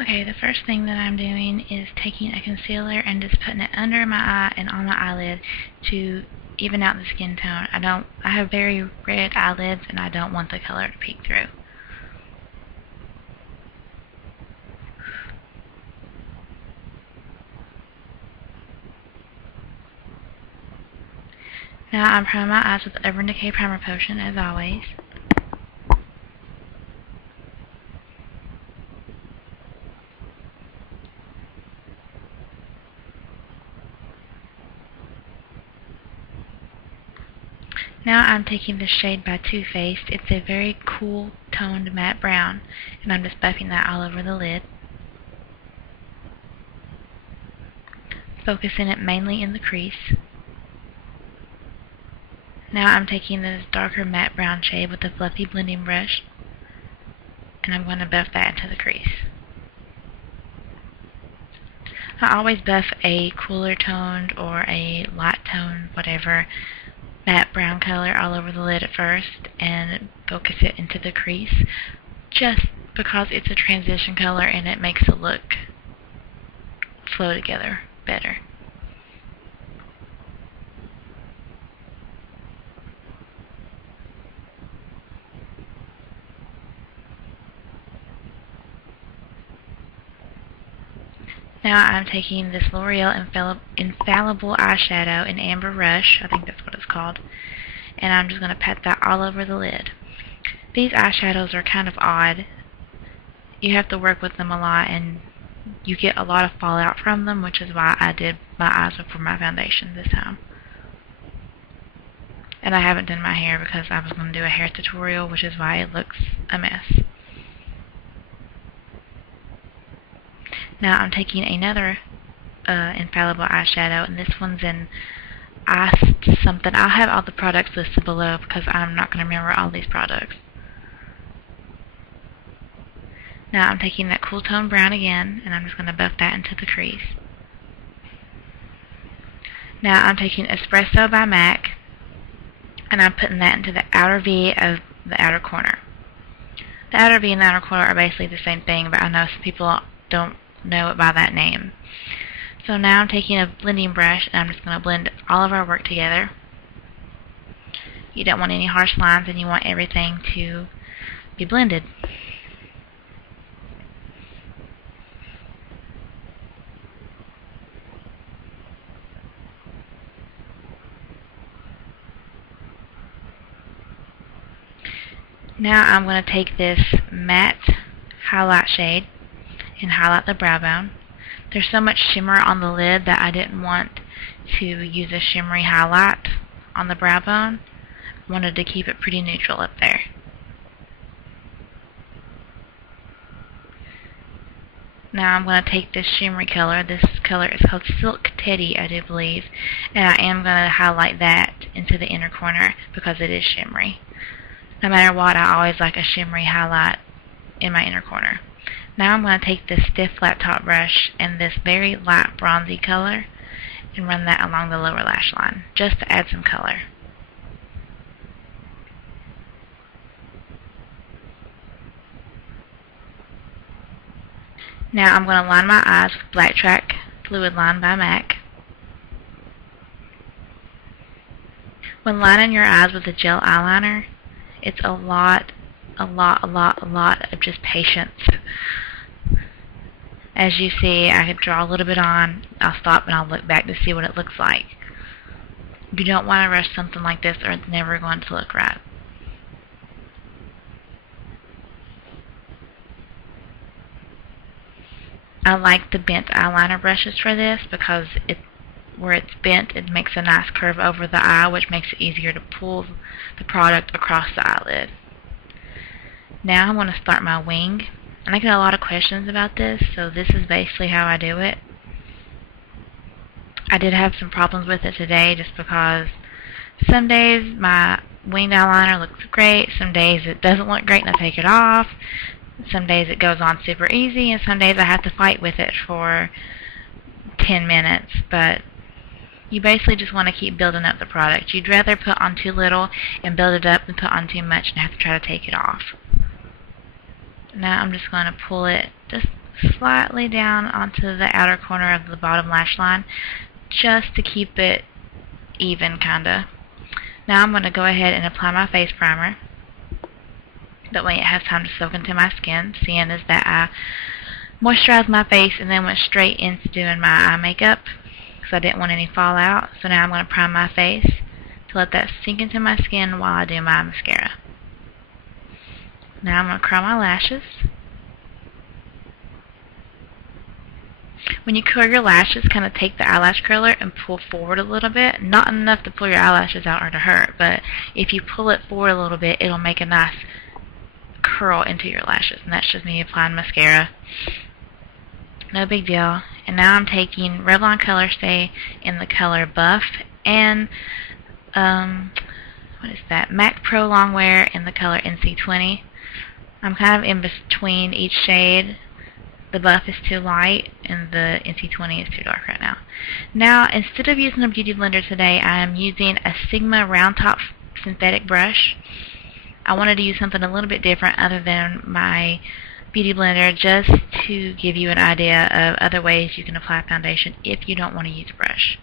Okay, the first thing that I'm doing is taking a concealer and just putting it under my eye and on my eyelid to even out the skin tone. I have very red eyelids and I don't want the color to peek through. Now I'm priming my eyes with the Urban Decay Primer Potion as always. Now I'm taking the shade by Too Faced. It's a very cool toned matte brown, and I'm just buffing that all over the lid. Focusing it mainly in the crease. Now I'm taking this darker matte brown shade with a fluffy blending brush, and I'm going to buff that into the crease. I always buff a cooler toned or a light toned, whatever, matte brown color all over the lid at first and focus it into the crease just because it's a transition color and it makes the look flow together better. Now I'm taking this L'Oreal Infallible Eyeshadow in Amber Rush, I think that's what it's called, and I'm just going to pat that all over the lid. These eyeshadows are kind of odd. You have to work with them a lot and you get a lot of fallout from them, which is why I did my eyes before my foundation this time. And I haven't done my hair because I was going to do a hair tutorial, which is why it looks a mess. Now I'm taking another Infallible eyeshadow, and this one's in Ice something. I'll have all the products listed below because I'm not going to remember all these products. Now I'm taking that cool tone brown again, and I'm just going to buff that into the crease. Now I'm taking Espresso by MAC, and I'm putting that into the outer V of the outer corner. The outer V and the outer corner are basically the same thing, but I know some people don't know it by that name. So now I'm taking a blending brush and I'm just going to blend all of our work together. You don't want any harsh lines and you want everything to be blended. Now I'm going to take this matte highlight shade and highlight the brow bone. There's so much shimmer on the lid that I didn't want to use a shimmery highlight on the brow bone. I wanted to keep it pretty neutral up there. Now I'm going to take this shimmery color. This color is called Silk Teddy, I do believe, and I am going to highlight that into the inner corner because it is shimmery. No matter what, I always like a shimmery highlight in my inner corner. Now I'm going to take this stiff flat top brush and this very light bronzy color and run that along the lower lash line just to add some color. Now I'm going to line my eyes with Black Track Fluid Line by MAC. When lining your eyes with a gel eyeliner, it's a lot of just patience. As you see, I could draw a little bit on, I'll stop and I'll look back to see what it looks like. You don't want to rush something like this or it's never going to look right. I like the bent eyeliner brushes for this because where it's bent, it makes a nice curve over the eye, which makes it easier to pull the product across the eyelid. Now I'm going to start my wing. And I get a lot of questions about this, so this is basically how I do it. I did have some problems with it today just because some days my winged eyeliner looks great, some days it doesn't look great and I take it off, some days it goes on super easy, and some days I have to fight with it for 10 minutes. But you basically just want to keep building up the product. You'd rather put on too little and build it up than put on too much and have to try to take it off. Now I'm just going to pull it just slightly down onto the outer corner of the bottom lash line, just to keep it even, kinda. Now I'm going to go ahead and apply my face primer. That way it has time to soak into my skin, seeing as that I moisturized my face and then went straight into doing my eye makeup because I didn't want any fallout. So now I'm going to prime my face to let that sink into my skin while I do my mascara. Now I'm going to curl my lashes. When you curl your lashes, kind of take the eyelash curler and pull forward a little bit. Not enough to pull your eyelashes out or to hurt, but if you pull it forward a little bit, it'll make a nice curl into your lashes. And that's just me applying mascara. No big deal. And now I'm taking Revlon Color Stay in the color Buff and what is that? MAC Pro Longwear in the color NC20. I'm kind of in between each shade. The Buff is too light and the NC20 is too dark right now. Now, instead of using a beauty blender today, I am using a Sigma round top synthetic brush. I wanted to use something a little bit different other than my beauty blender, just to give you an idea of other ways you can apply foundation if you don't want to use a brush.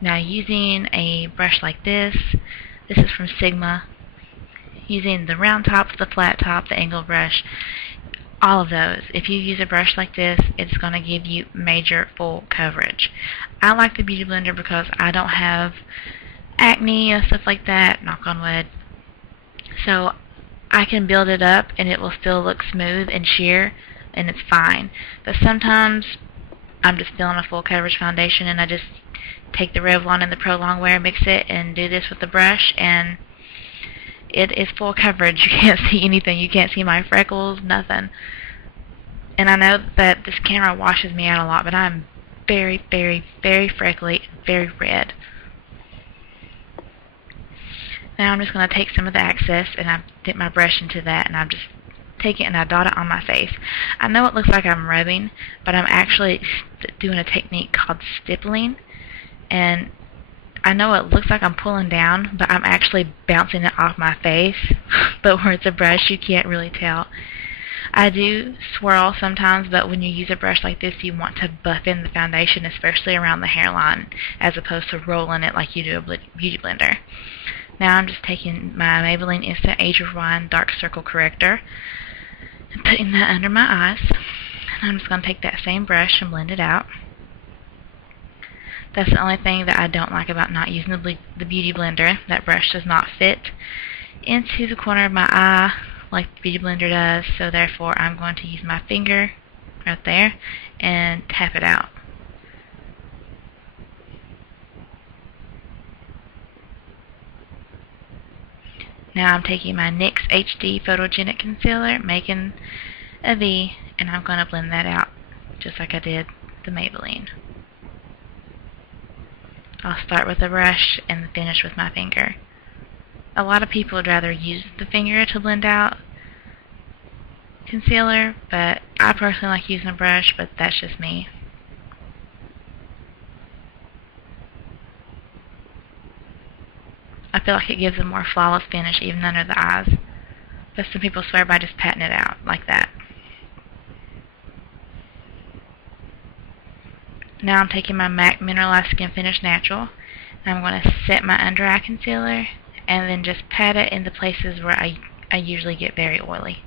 Now, using a brush like this is from Sigma, using the round top, the flat top, the angled brush, all of those. If you use a brush like this, it's going to give you major full coverage. I like the beauty blender because I don't have acne or stuff like that, knock on wood. So I can build it up and it will still look smooth and sheer, and it's fine. But sometimes I'm just feeling a full coverage foundation and I just take the Revlon and the Pro Longwear, mix it, and do this with the brush, and it is full coverage. You can't see anything. You can't see my freckles, nothing. And I know that this camera washes me out a lot, but I'm very, very, very freckly, very red. Now I'm just going to take some of the excess and I dip my brush into that, and I just take it and I dot it on my face. I know it looks like I'm rubbing, but I'm actually doing a technique called stippling. And I know it looks like I'm pulling down, but I'm actually bouncing it off my face. But where it's a brush, you can't really tell. I do swirl sometimes, but when you use a brush like this, you want to buff in the foundation, especially around the hairline, as opposed to rolling it like you do a beauty blender. Now I'm just taking my Maybelline Instant Age Rewind Dark Circle Corrector and putting that under my eyes. And I'm just going to take that same brush and blend it out. That's the only thing that I don't like about not using the beauty blender. That brush does not fit into the corner of my eye like the beauty blender does, so therefore I'm going to use my finger right there and tap it out. Now I'm taking my NYX HD Photogenic Concealer, making a V, and I'm going to blend that out just like I did the Maybelline. I'll start with the brush and finish with my finger. A lot of people would rather use the finger to blend out concealer, but I personally like using a brush, but that's just me. I feel like it gives a more flawless finish even under the eyes. But some people swear by just patting it out like that. Now I'm taking my MAC Mineralized Skin Finish Natural, and I'm going to set my under eye concealer and then just pat it in the places where I usually get very oily,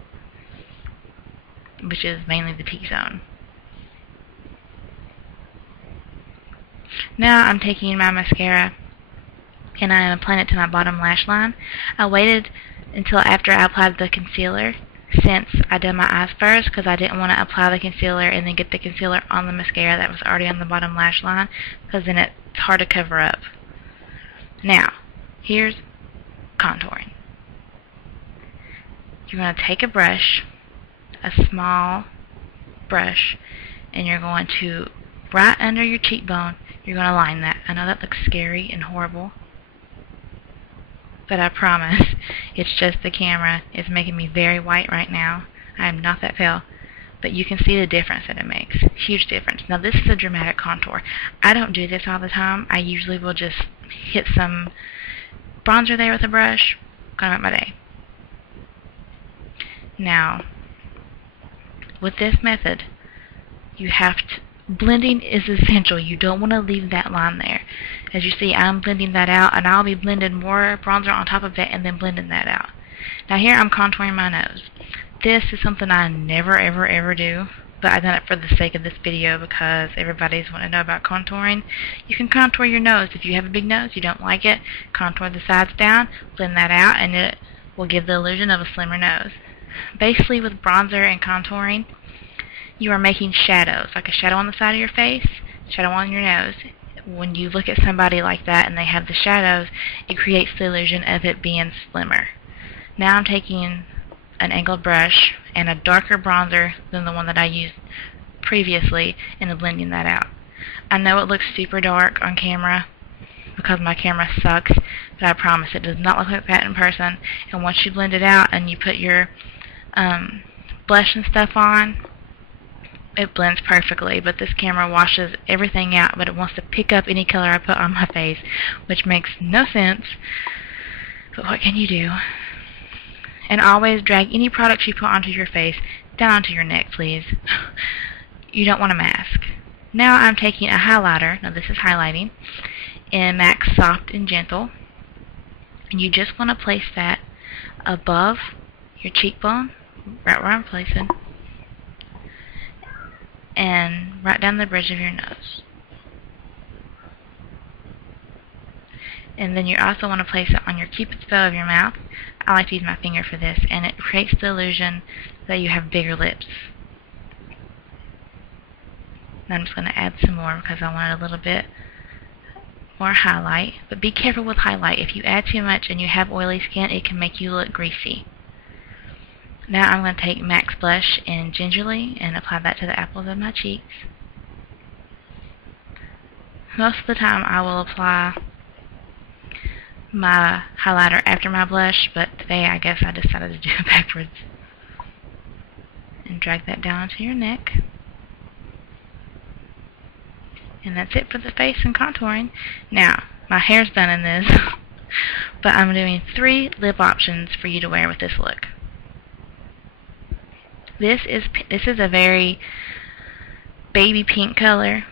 which is mainly the T-zone. Now I'm taking my mascara and I am applying it to my bottom lash line. I waited until after I applied the concealer, since I did my eyes first, because I didn't want to apply the concealer and then get the concealer on the mascara that was already on the bottom lash line, because then it's hard to cover up. Now, here's contouring. You're going to take a brush, a small brush, and you're going to, right under your cheekbone, you're going to line that. I know that looks scary and horrible, but I promise it's just the camera. It's making me very white right now. I am not that pale, but you can see the difference that it makes. Huge difference. Now this is a dramatic contour. I don't do this all the time. I usually will just hit some bronzer there with a brush, kind of make my day. Now, with this method, blending is essential. You don't want to leave that line there. As you see, I'm blending that out, and I'll be blending more bronzer on top of it and then blending that out. Now here I'm contouring my nose. This is something I never ever do, but I've done it for the sake of this video because everybody's wanting to know about contouring. You can contour your nose. If you have a big nose, you don't like it, contour the sides down, blend that out, and it will give the illusion of a slimmer nose. Basically, with bronzer and contouring, you are making shadows, like a shadow on the side of your face, shadow on your nose. When you look at somebody like that and they have the shadows, it creates the illusion of it being slimmer. Now I'm taking an angled brush and a darker bronzer than the one that I used previously and blending that out. I know it looks super dark on camera because my camera sucks, but I promise it does not look like that in person. And once you blend it out and you put your blush and stuff on, it blends perfectly. But this camera washes everything out, but it wants to pick up any color I put on my face, which makes no sense. But what can you do? And always drag any products you put onto your face down onto your neck, please. You don't want a mask. Now I'm taking a highlighter. Now this is highlighting in MAC Soft and Gentle. And you just want to place that above your cheekbone, right where I'm placing, and right down the bridge of your nose. And then you also want to place it on your cupid's bow of your mouth. I like to use my finger for this, and it creates the illusion that you have bigger lips. Now I'm just going to add some more because I want a little bit more highlight. But be careful with highlight. If you add too much and you have oily skin, it can make you look greasy. Now I'm going to take MAC's blush in Gingerly and apply that to the apples of my cheeks. Most of the time I will apply my highlighter after my blush, but today I guess I decided to do it backwards. And drag that down to your neck. And that's it for the face and contouring. Now, my hair's done in this, but I'm doing 3 lip options for you to wear with this look. This is a very baby pink color.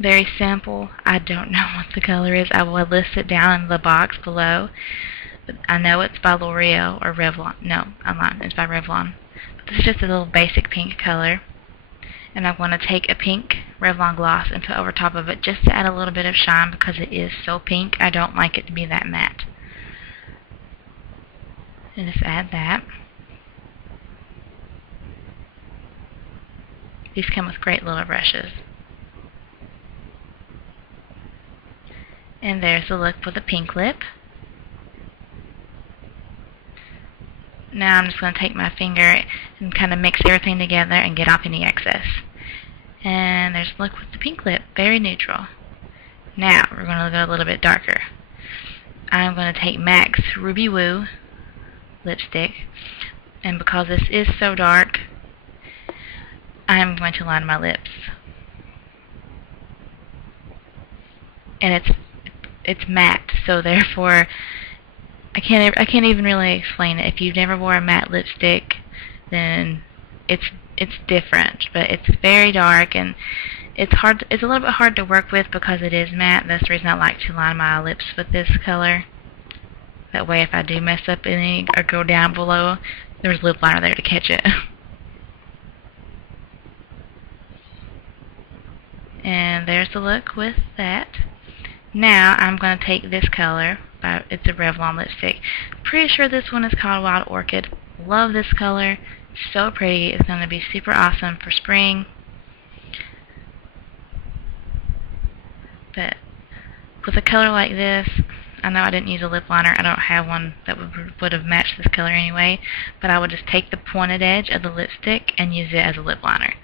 Very simple. I don't know what the color is. I will list it down in the box below. But I know it's by L'Oreal or Revlon. No, I'm lying. It's by Revlon. But this is just a little basic pink color. And I'm going to take a pink Revlon gloss and put over top of it just to add a little bit of shine because it is so pink. I don't like it to be that matte. And just add that. These come with great little brushes. And there's the look for the pink lip. Now I'm just going to take my finger and kind of mix everything together and get off any excess. And there's the look with the pink lip, very neutral. Now we're going to go a little bit darker. I'm going to take MAC's Ruby Woo lipstick, and because this is so dark, I'm going to line my lips. And it's matte, so therefore I can't even really explain it. If you've never wore a matte lipstick, then it's different, but it's very dark and it's a little bit hard to work with because it is matte. That's the reason I like to line my lips with this color. That way if I do mess up any or go down below, there's lip liner there to catch it. And there's the look with that. Now I'm going to take this color. It's a Revlon lipstick. Pretty sure this one is called Wild Orchid. Love this color. So pretty. It's going to be super awesome for spring. But with a color like this, I know I didn't use a lip liner. I don't have one that would have matched this color anyway. But I would just take the pointed edge of the lipstick and use it as a lip liner.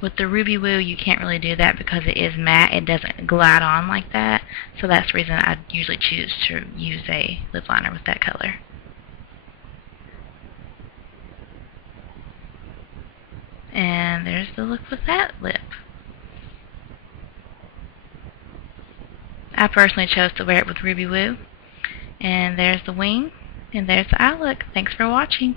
With the Ruby Woo, you can't really do that because it is matte. It doesn't glide on like that. So that's the reason I usually choose to use a lip liner with that color. And there's the look with that lip. I personally chose to wear it with Ruby Woo. And there's the wing. And there's the eye look. Thanks for watching.